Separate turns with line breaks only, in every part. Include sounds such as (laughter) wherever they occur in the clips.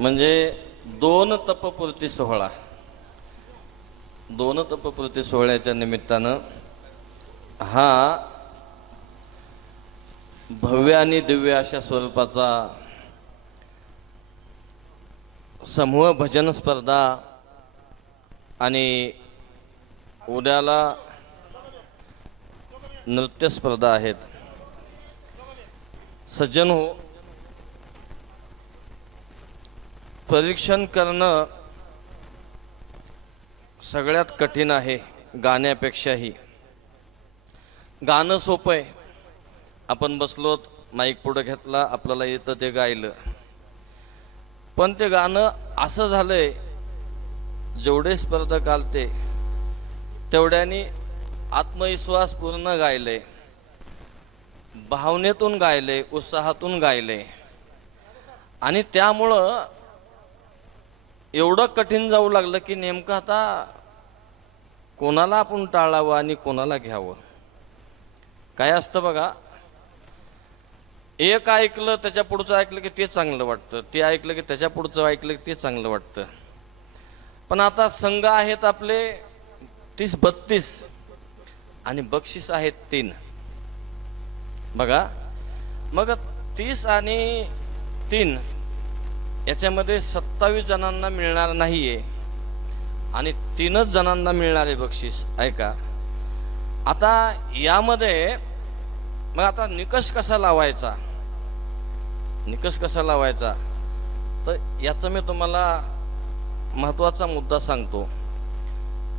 म्हणजे दोन तपपूर्ती सोहळा. दोन तपपूर्ती सोहळ्याच्या निमित्तानं हा भव्य आणि दिव्य अशा स्वरूपाचा समूह भजन स्पर्धा आणि उद्याला नृत्य स्पर्धा आहेत. सज्जन हो परीक्षण करणं सगळ्यात कठीण आहे गाण्यापेक्षाही. गाणं सोपं आहे. आपण बसलोत माईक पुढं घेतला आपल्याला येतं ते गायलं. पण ते गाणं असं झालंय जेवढे स्पर्धक आलते तेवढ्यानी आत्मविश्वास पूर्ण गायले भावनेतून गायले उत्साहातून गायले आणि त्यामुळं एवढं कठीण जाऊ लागलं की नेमकं आता कोणाला आपण टाळावं आणि कोणाला घ्यावं? काय असतं बघा एक ऐकलं त्याच्या पुढचं ऐकलं की ते चांगलं वाटतं ते ऐकलं की त्याच्या पुढचं ऐकलं की ते चांगलं वाटतं. पण आता संघ आहेत आपले तीस बत्तीस आणि बक्षीस आहेत तीन. बघा मग तीस आणि तीन याच्यामध्ये सत्तावीस जणांना मिळणार नाही आहे आणि तीनच जणांना मिळणार आहे बक्षीस ऐका. आता यामध्ये मग आता निकष कसा लावायचा? निकष कसा लावायचा? तर याचं मी तुम्हाला महत्त्वाचा मुद्दा सांगतो.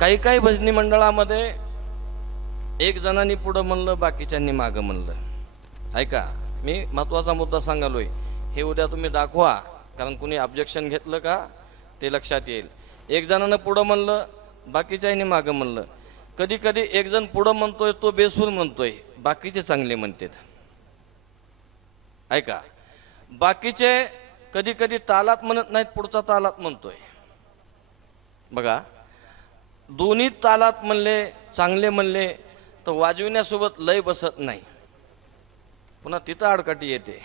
काही काही भजनी मंडळामध्ये एक जणांनी पुढं म्हणलं बाकीच्यांनी मागं म्हणलं. ऐका मी महत्त्वाचा मुद्दा सांगालोय. हे उद्या तुम्ही दाखवा. कारण कुणी ऑब्जेक्शन घेतलं का ते लक्षात येईल. एक जणानं पुढं म्हणलं बाकीच्याही मागं म्हणलं. कधी कधी एक जण पुढं म्हणतोय तो बेसूर म्हणतोय. बाकीचे चांगले म्हणतात. ऐका. बाकीचे कधी कधी तालात म्हणत नाहीत पुढचा तालात म्हणतोय. बघा. दोन्ही तालात म्हणले चांगले म्हणले तर वाजविण्यासोबत लय बसत नाही. पुन्हा तिथं आडकाठी येते.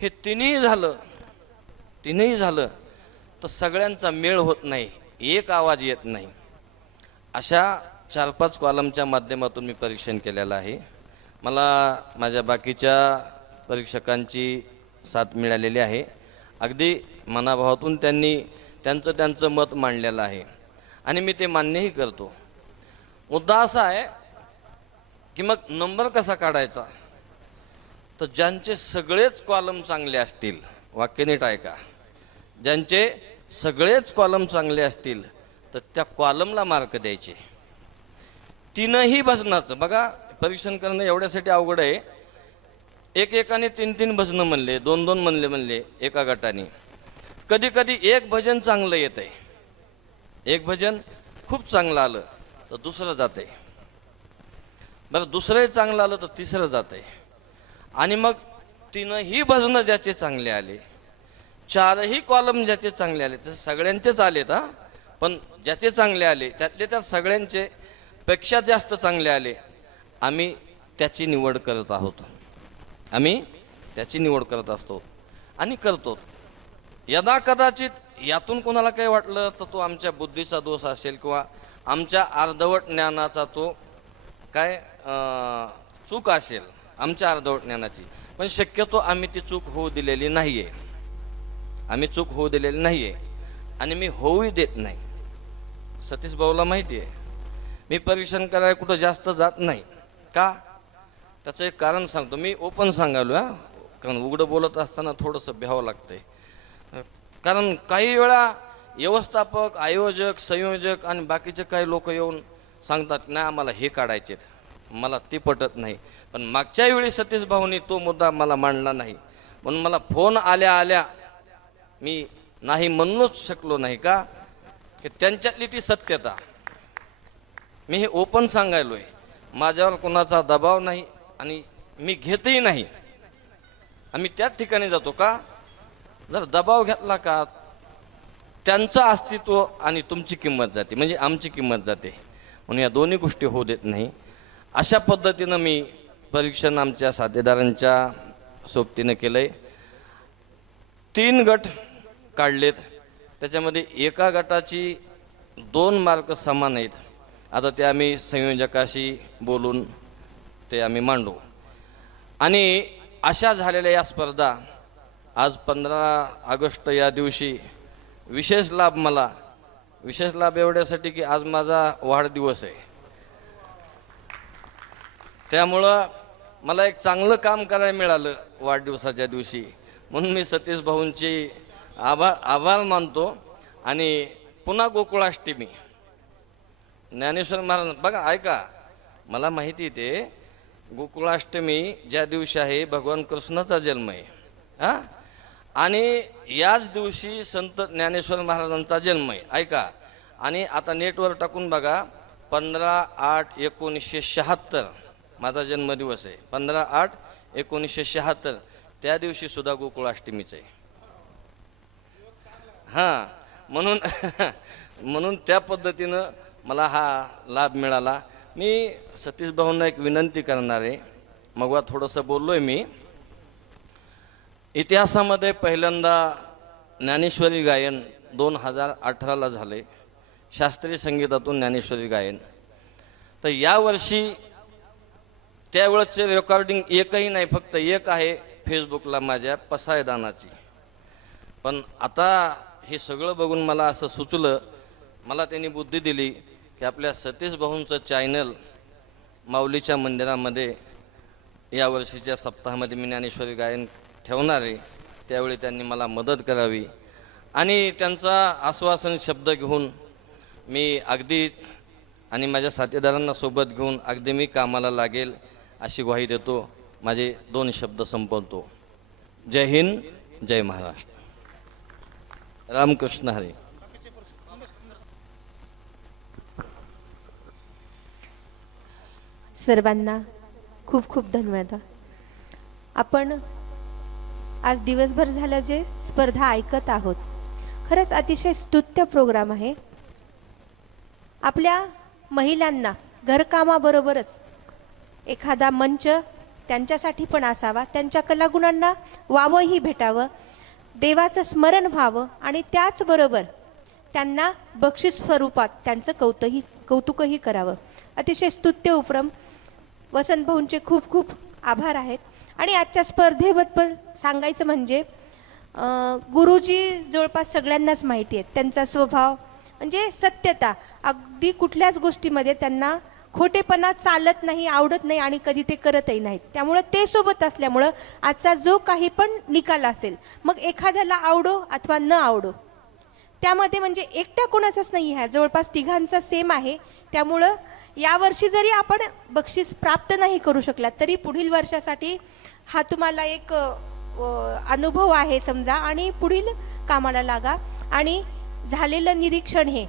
हे तिन्ही झालं. तिनही झालं तर सगळ्यांचा मेळ होत नाही एक आवाज येत नाही. अशा चार पाच कॉलमच्या माध्यमातून मी परीक्षण केलेलं आहे. मला माझ्या बाकीच्या परीक्षकांची साथ मिळालेली आहे. अगदी मनाभावातून त्यांनी त्यांचं त्यांचं मत मांडलेलं आहे. आणि मी ते मान्यही करतो. मुद्दा असा आहे की मग नंबर कसा काढायचा? तर ज्यांचे सगळेच कॉलम चांगले असतील वाक्य नीट ऐका. ज्यांचे सगळेच कॉलम चांगले असतील तर त्या कॉलमला मार्क द्यायचे. तीनही भजनाचं बघा परीक्षण करणं एवढ्यासाठी अवघड आहे. एक एकाने तीन तीन भजनं म्हणले दोन दोन म्हणले म्हणले एका गटाने. कधी कधी एक भजन चांगलं येत आहे एक भजन खूप चांगलं आलं तर दुसरं जात आहे बरं दुसरंही चांगलं आलं तर तिसरं जात आहे आणि मग तीनही भजनं ज्याचे चांगले आले चारही कॉलम ज्याचे चांगले आले ते सगळ्यांचेच आलेत हा. पण ज्याचे चांगले आले त्यातले त्या सगळ्यांचे पेक्षा जास्त चांगले आले आम्ही त्याची निवड करत आहोत. आम्ही त्याची निवड करत असतो आणि करतो. यदा कदाचित यातून कोणाला काही वाटलं तर तो आमच्या बुद्धीचा दोष असेल किंवा आमच्या अर्धवट ज्ञानाचा तो काय चूक असेल आमच्या अर्धवट ज्ञानाची. पण शक्यतो आम्ही ती चूक होऊ दिलेली नाही आहे आम्ही चूक होऊ दिलेली नाही आहे आणि मी होऊही देत नाही. सतीश भाऊला माहिती आहे. मी परीक्षण करायला कुठं जास्त जात नाही. का? त्याचं एक कारण सांगतो. मी ओपन सांगालो हा. कारण उघडं बोलत असताना थोडंसं भ्यावं लागतंय. कारण काही वेळा व्यवस्थापक आयोजक संयोजक आणि बाकीचे काही लोक येऊन सांगतात नाही आम्हाला हे काढायचे मला ते पटत नाही. पण मागच्या वेळी सतीश भाऊनी तो मुद्दा मला मांडला नाही. म्हणून मला फोन आल्या आल्या मी नाही म्हणूनच शकलो नाही का? की त्यांच्यातली ती सत्यता. मी हे ओपन सांगायलो आहे माझ्यावर कोणाचा दबाव नाही आणि मी घेतही नाही. आम्ही त्याच ठिकाणी जातो का? जर दबाव घेतला का त्यांचं अस्तित्व आणि तुमची किंमत जाते. म्हणजे आमची किंमत जाते. म्हणून या दोन्ही गोष्टी होऊ देत नाही. अशा पद्धतीनं मी परीक्षण आमच्या साथीदारांच्या सोबतीनं केलं आहे तीन गट काढलेत. त्याच्यामध्ये एका गटाची दोन मार्क समान आहेत. आता ते आम्ही संयोजकाशी बोलून ते आम्ही मांडू. आणि अशा झालेल्या या स्पर्धा आज पंधरा ऑगस्ट या दिवशी विशेष लाभ मला विशेष लाभ एवढ्यासाठी की आज माझा वाढदिवस आहे. त्यामुळं मला एक चांगलं काम करायला मिळालं वाढदिवसाच्या दिवशी. म्हणून मी सतीश भाऊंची आभार आभार मानतो आणि पुन्हा गोकुळाष्टमी. ज्ञानेश्वर महाराज बघा ऐका मला माहिती ते. गोकुळाष्टमी ज्या दिवशी आहे भगवान कृष्णाचा जन्म आहे. हा? आणि याच दिवशी संत ज्ञानेश्वर महाराजांचा जन्म आहे. ऐका आणि आता नेटवर टाकून बघा पंधरा आठ एकोणीसशे शहात्तर माझा जन्मदिवस आहे. पंधरा आठ एकोणीसशे शहात्तर त्या दिवशी सुद्धा गोकुळाष्टमीचं आहे. हां म्हणून (laughs) म्हणून त्या पद्धतीनं मला हा लाभ मिळाला. मी सतीश भाऊंना एक विनंती करणार आहे. मग थोडंसं बोललो आहे मी. इतिहासामध्ये पहिल्यांदा ज्ञानेश्वरी गायन दोन हजार अठराला झाले. शास्त्रीय संगीतातून ज्ञानेश्वरी गायन. तर यावर्षी त्यावेळेचे रेकॉर्डिंग एकही नाही फक्त एक आहे फेसबुकला माझ्या पसायदानाची. पण आता हे सगळं बघून मला असं सुचलं. मला त्यांनी बुद्धी दिली की आपल्या सतीश भाऊंचं चॅनल माऊलीच्या मंदिरामध्ये या वर्षीच्या सप्ताहामध्ये मी ज्ञानेश्वरी गायन ठेवणार आहे. त्यावेळी त्यांनी मला मदत करावी. आणि त्यांचा आश्वासन शब्द घेऊन मी अगदी आणि माझ्या साथीदारांना सोबत घेऊन अगदी मी कामाला लागेल अशी ग्वाही देतो. माझे दोन शब्द संपवतो. जय हिंद जय महाराष्ट्र. रामकृष्ण हरी.
सर्वांना खूप खूप धन्यवाद. आपण आज दिवसभर झालं जे स्पर्धा ऐकत आहोत खरंच अतिशय स्तुत्य प्रोग्राम आहे. आपल्या महिलांना घरकामाबरोबरच एखादा मंच त्यांच्यासाठी पण असावा त्यांच्या कलागुणांना वावंही भेटावं देवाचं स्मरण व्हावं आणि त्याचबरोबर त्यांना बक्षीस स्वरूपात त्यांचं कौतही कौतुकही करावं. अतिशय स्तुत्य उपक्रम वसंतभाऊंचे खूप खूप आभार आहेत. आणि आजच्या स्पर्धेबद्दल सांगायचं म्हणजे गुरुजी जवळपास सगळ्यांनाच माहिती आहेत. त्यांचा स्वभाव म्हणजे सत्यता. अगदी कुठल्याच गोष्टीमध्ये त्यांना खोटेपणा चालत नाही आवडत नाही आणि कधी ते करतही नाहीत. त्यामुळं ते सोबत असल्यामुळं आजचा जो काही पण निकाल असेल मग एखाद्याला आवडो अथवा न आवडो. त्यामध्ये म्हणजे एकट्या कोणाचाच नाही आहे. जवळपास तिघांचा सेम आहे. त्यामुळं यावर्षी जरी आपण बक्षीस प्राप्त नाही करू शकला तरी पुढील वर्षासाठी हा तुम्हाला एक अनुभव आहे समजा. आणि पुढील कामाला लागा. आणि झालेलं निरीक्षण हे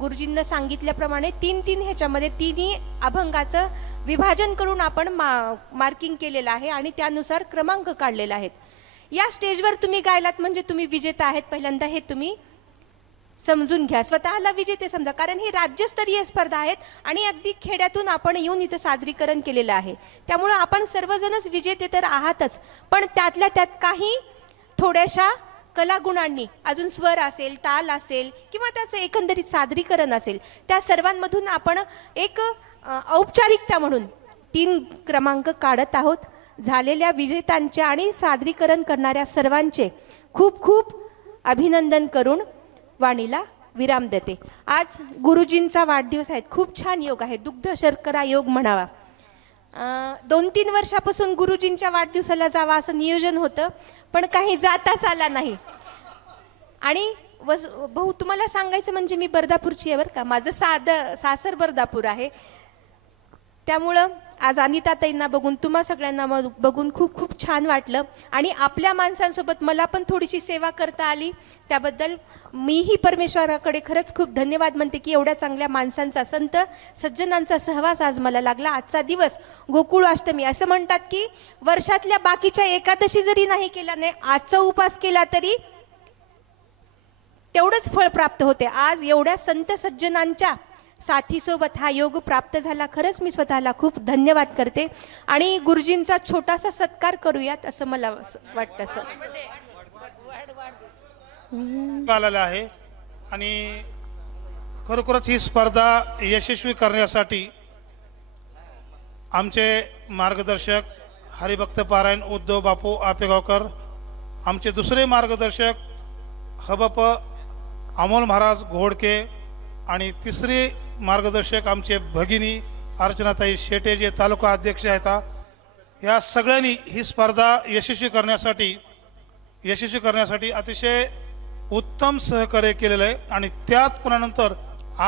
गुरुजींना सांगितल्याप्रमाणे तीन तीन ह्याच्यामध्ये तिन्ही अभंगाचं विभाजन करून आपण मा मार्किंग केलेलं आहे आणि त्यानुसार क्रमांक काढलेला आहेत या स्टेजवर तुम्ही गायलात म्हणजे तुम्ही विजेता आहेत. पहिल्यांदा हे तुम्ही समजून घ्या. स्वतःला विजेते समजा कारण ही राज्यस्तरीय स्पर्धा आहेत आणि अगदी खेड्यातून आपण येऊन इथं सादरीकरण केलेलं आहे. त्यामुळं आपण सर्वजणच विजेते तर आहातच पण त्यातल्या त्यात काही थोड्याशा कलागुणांनी अजून स्वर असेल ताल असेल किंवा त्याचं एकंदरीत सादरीकरण असेल त्या सर्वांमधून आपण एक औपचारिकता म्हणून तीन क्रमांक काढत आहोत. झालेल्या विजेत्यांच्या आणि सादरीकरण करणाऱ्या सर्वांचे खूप खूप अभिनंदन करून वाणीला विराम देते. आज गुरुजींचा वाढदिवस आहे. खूप छान योग आहे. दुग्ध शर्करा योग म्हणावा. दोन तीन वर्षापासून गुरुजींच्या वाढदिवसाला जावा असं नियोजन होतं पण काही जाताच आला नाही. आणि वस भाऊ तुम्हाला सांगायचं म्हणजे मी बर्दापूरची आहे बरं का? माझं साद सासर बर्दापूर आहे. त्यामुळं आज अनिताताईंना बघून तुम्हा सगळ्यांना मग बघून खूप खूप छान वाटलं. आणि आपल्या माणसांसोबत मला पण थोडीशी सेवा करता आली. त्याबद्दल मीही परमेश्वराकडे खरंच खूप धन्यवाद म्हणते की एवढ्या चांगल्या माणसांचा संत सज्जनांचा सहवास आज मला लागला. आजचा दिवस गोकुळ अष्टमी असं म्हणतात की वर्षातल्या बाकीच्या एकादशी जरी नाही केला नाही आजचा उपास केला तरी तेवढंच फळ प्राप्त होते. आज एवढ्या संत सज्जनांच्या साथीसोबत हा योग प्राप्त झाला. खरंच मी स्वतःला खूप धन्यवाद करते. आणि गुरुजींचा छोटासा सत्कार करूयात असं मला असं. वाटतं सर
आलेला आहे. आणि खरोखरच ही स्पर्धा यशस्वी करण्यासाठी आमचे मार्गदर्शक हरिभक्त पारायण उद्धव बापू आपेगावकर आमचे दुसरे मार्गदर्शक हबप अमोल महाराज घोडके आणि तिसरे मार्गदर्शक आमचे भगिनी अर्चनाताई शेटे जे तालुका अध्यक्ष आहेत या सगळ्यांनी ही स्पर्धा यशस्वी करण्यासाठी यशस्वी करण्यासाठी अतिशय उत्तम सहकार्य केलेलं आहे. आणि त्यात पुन्हा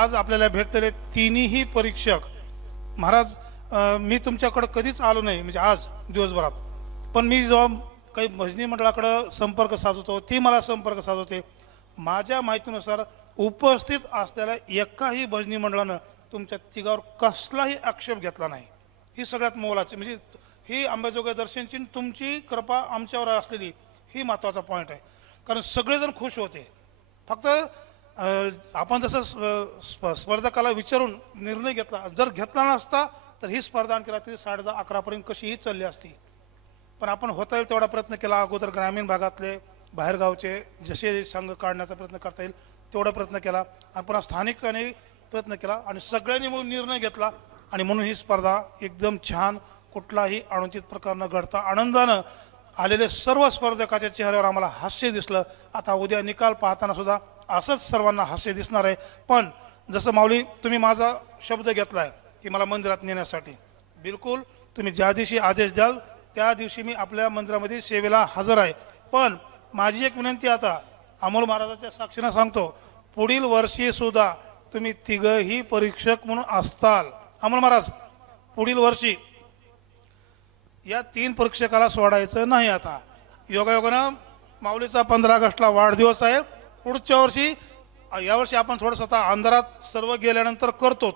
आज आपल्याला भेटलेले तिन्ही परीक्षक महाराज मी तुमच्याकडं कधीच आलो नाही म्हणजे आज दिवसभरात. पण मी जेव्हा काही भजनी मंडळाकडं संपर्क साधवतो ती मला संपर्क साधवते माझ्या माहितीनुसार उपस्थित असलेल्या एकाही भजनी मंडळानं तुमच्या तिघावर कसलाही आक्षेप घेतला नाही. ही सगळ्यात मोलाची म्हणजे ही अंबाजोगाई दर्शनची तुमची कृपा आमच्यावर असलेली ही महत्त्वाचा पॉईंट आहे. कारण सगळेजण खुश होते. फक्त आपण जसं स्प- स्प- स्पर्धकाला विचारून निर्णय घेतला. जर घेतला नसता तर ही स्पर्धा आणखी रात्री साडे दहा अकरापर्यंत कशीही चालली असती. पण आपण होता येईल तेवढा प्रयत्न केला. अगोदर ग्रामीण भागातले बाहेरगावचे जसे संघ काढण्याचा प्रयत्न करता येईल तेवढा प्रयत्न केला आणि पुन्हा स्थानिकाने प्रयत्न केला आणि सगळ्यांनी म्हणून निर्णय घेतला आणि म्हणून ही स्पर्धा एकदम छान कुठलाही अनुचित प्रकार न घडता आनंदानं आलेले सर्व स्पर्धकाच्या चेहऱ्यावर आम्हाला हास्य दिसलं. आता उद्या निकाल पाहताना सुद्धा असंच सर्वांना हास्य दिसणार आहे. पण जसं माऊली तुम्ही माझा शब्द घेतलाय की मला मंदिरात नेण्यासाठी. बिलकुल तुम्ही ज्या दिवशी आदेश द्याल त्या दिवशी मी आपल्या मंदिरामध्ये सेवेला हजर आहे. पण माझी एक विनंती आता अमोल महाराजाच्या साक्षीनं सांगतो पुढील वर्षी सुद्धा तुम्ही तिघही परीक्षक म्हणून असताल. अमोल महाराज पुढील वर्षी या तीन परीक्षकाला सोडायचं नाही आता. योगायोगानं माऊलीचा पंधरा ऑगस्टला वाढदिवस आहे. पुढच्या वर्षी यावर्षी आपण थोडंसं आता अंधारात सर्व गेल्यानंतर करतो.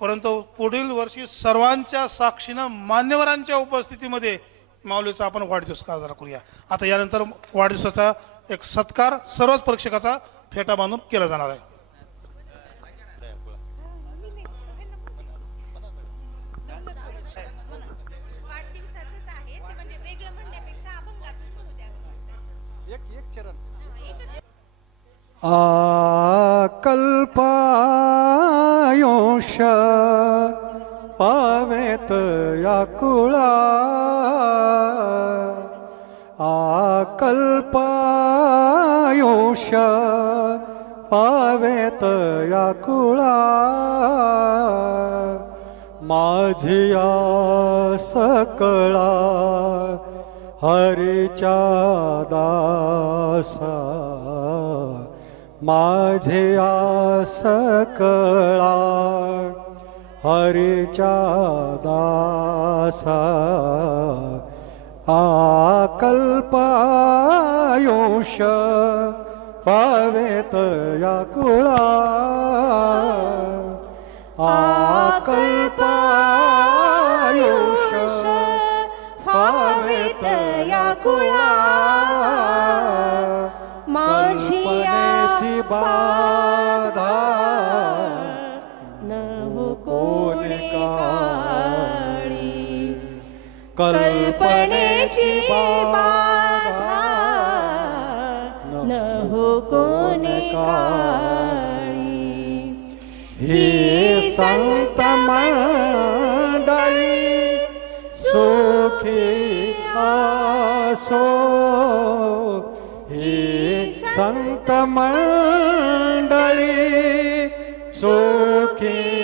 परंतु पुढील वर्षी सर्वांच्या साक्षीनं मान्यवरांच्या उपस्थितीमध्ये माऊलीचा आपण वाढदिवस साजरा करूया. आता यानंतर वाढदिवसाचा एक सत्कार सर्वच परीक्षकाचा फेटा बांधून केला जाणार आहे.
वाढदिवसाचंच आहे ते म्हणजे
पावेत या कुळा. माझिया सकळा हरीच्या दासा. माझिया सकळा हरिचा हरीच्या दासा. आकल्पायुष पावेत या कुळा. आकल्पायुष
फावेत या कुळा. माझी
कल्पनेची बाधा
न हो कोणी काळी. कल्पनेची बाधा
आसो ही संत मंडळी सुखी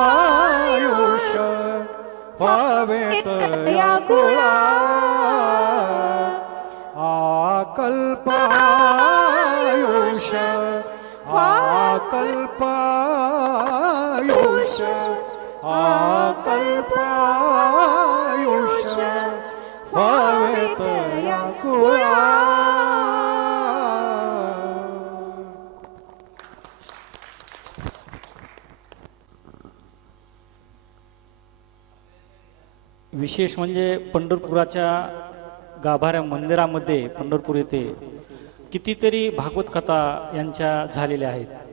विशेष म्हणजे पंढरपुराच्या गाभाऱ्या मंदिरामध्ये पंढरपूर येथे कितीतरी भागवत कथा यांच्या झालेल्या आहेत.